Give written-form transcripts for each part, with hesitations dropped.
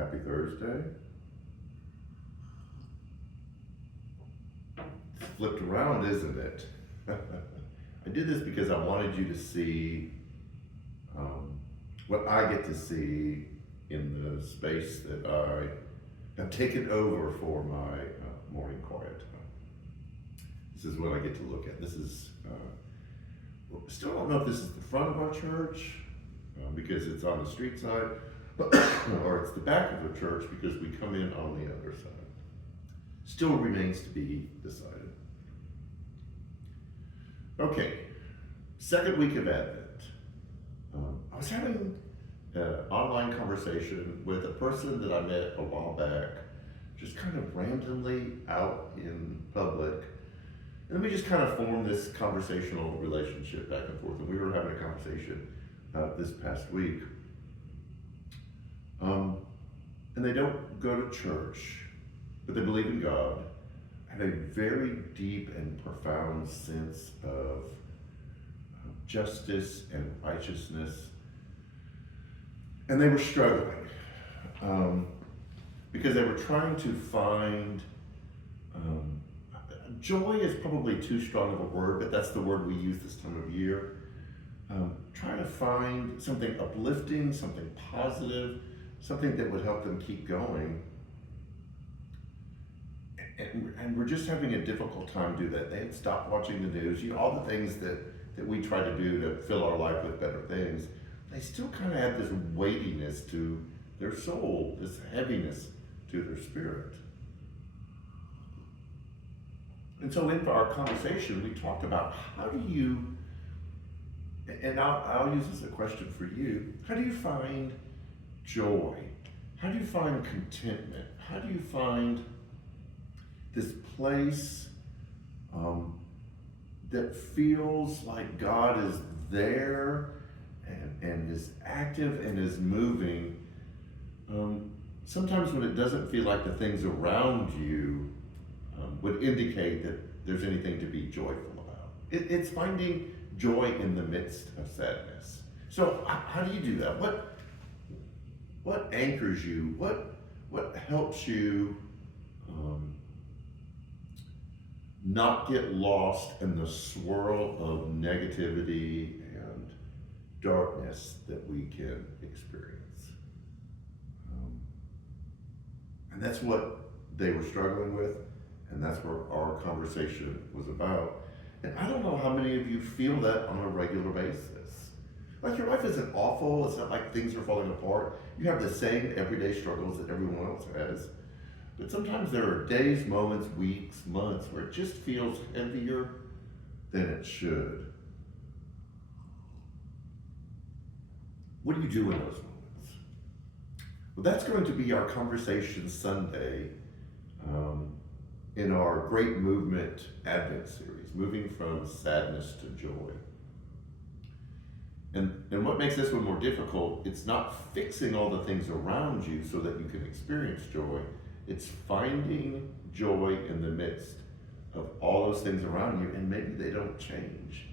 Happy Thursday. It's flipped around, isn't it? I did this because I wanted you to see what I get to see in the space that I have taken over for my morning quiet time. This is what I get to look at. This is, still don't know if this is the front of our church because it's on the street side, or it's the back of the church because we come in on the other side. Still remains to be decided. Okay, second week of Advent. I was having an online conversation with a person that I met a while back, just kind of randomly out in public. And then we just kind of formed this conversational relationship back and forth. And we were having a conversation this past week. And they don't go to church, but they believe in God, have a very deep and profound sense of justice and righteousness. And they were struggling because they were trying to find, joy is probably too strong of a word, but that's the word we use this time of year. Trying to find something uplifting, something positive, something that would help them keep going. And we're just having a difficult time to do that. They had stopped watching the news, all the things that we try to do to fill our life with better things. They still kind of have this weightiness to their soul, this heaviness to their spirit. And so in our conversation, we talked about how do you, and I'll use this as a question for you, how do you find joy? How do you find contentment? How do you find this place that feels like God is there and is active and is moving? Sometimes when it doesn't feel like the things around you would indicate that there's anything to be joyful about. It's finding joy in the midst of sadness. So how do you do that? What anchors you? What helps you not get lost in the swirl of negativity and darkness that we can experience? And that's what they were struggling with, and that's where our conversation was about. And I don't know how many of you feel that on a regular basis. Like your life isn't awful, it's not like things are falling apart. You have the same everyday struggles that everyone else has. But sometimes there are days, moments, weeks, months where it just feels heavier than it should. What do you do in those moments? Well, that's going to be our conversation Sunday in our Great Movement Advent series, moving from sadness to joy. And what makes this one more difficult, it's not fixing all the things around you so that you can experience joy. It's finding joy in the midst of all those things around you, and maybe they don't change.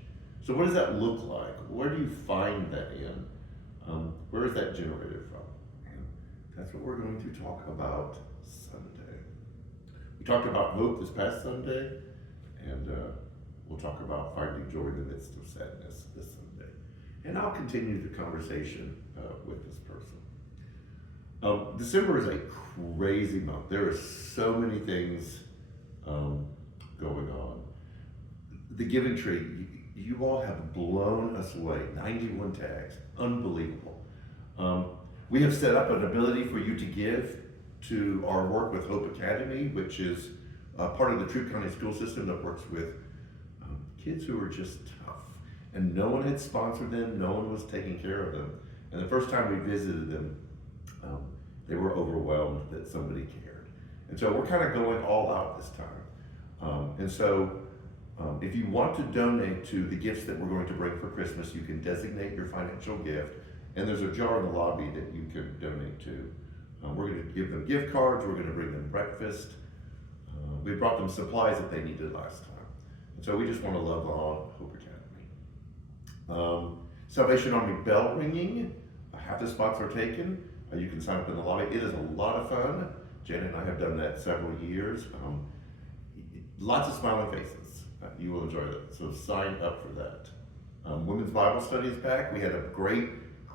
So what does that look like? Where do you find that in? Where is that generated from? And that's what we're going to talk about Sunday. We talked about hope this past Sunday, and we'll talk about finding joy in the midst of sadness this Sunday. And I'll continue the conversation with this person. December is a crazy month. There are so many things going on. The Giving Tree, you all have blown us away. 91 tags, unbelievable. We have set up an ability for you to give to our work with Hope Academy, which is part of the Troup County school system that works with kids who are just tough. And no one had sponsored them, no one was taking care of them. And the first time we visited them, they were overwhelmed that somebody cared. And so we're kind of going all out this time. And so if you want to donate to the gifts that we're going to bring for Christmas, you can designate your financial gift. And there's a jar in the lobby that you can donate to. We're going to give them gift cards, we're going to bring them breakfast. We brought them supplies that they needed last time. And so we just want to love on Hope Academy. Salvation Army bell ringing, half the spots are taken. You can sign up in the lobby. It is a lot of fun. Janet and I have done that several years. Lots of smiling faces. You will enjoy that. So sign up for that. Women's Bible study is back. We had a great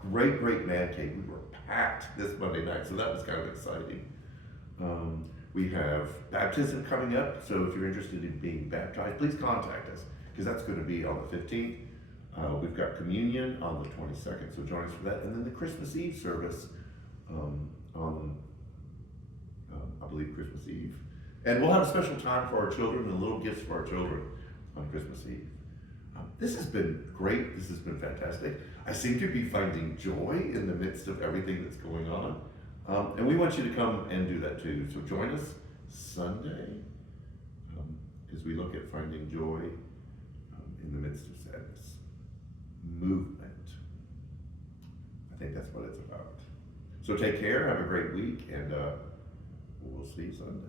man cave. We were packed this Monday night, so that was kind of exciting. We have baptism coming up, so if you're interested in being baptized, please contact us, because that's going to be on the 15th. We've got communion on the 22nd, so join us for that. And then the Christmas Eve service on, I believe, Christmas Eve. And we'll have a special time for our children and little gifts for our children on Christmas Eve. This has been great. This has been fantastic. I seem to be finding joy in the midst of everything that's going on. And we want you to come and do that too. So join us Sunday as we look at finding joy in the midst of sadness. Movement. I think that's what it's about. So take care, have a great week, and we'll see you Sunday.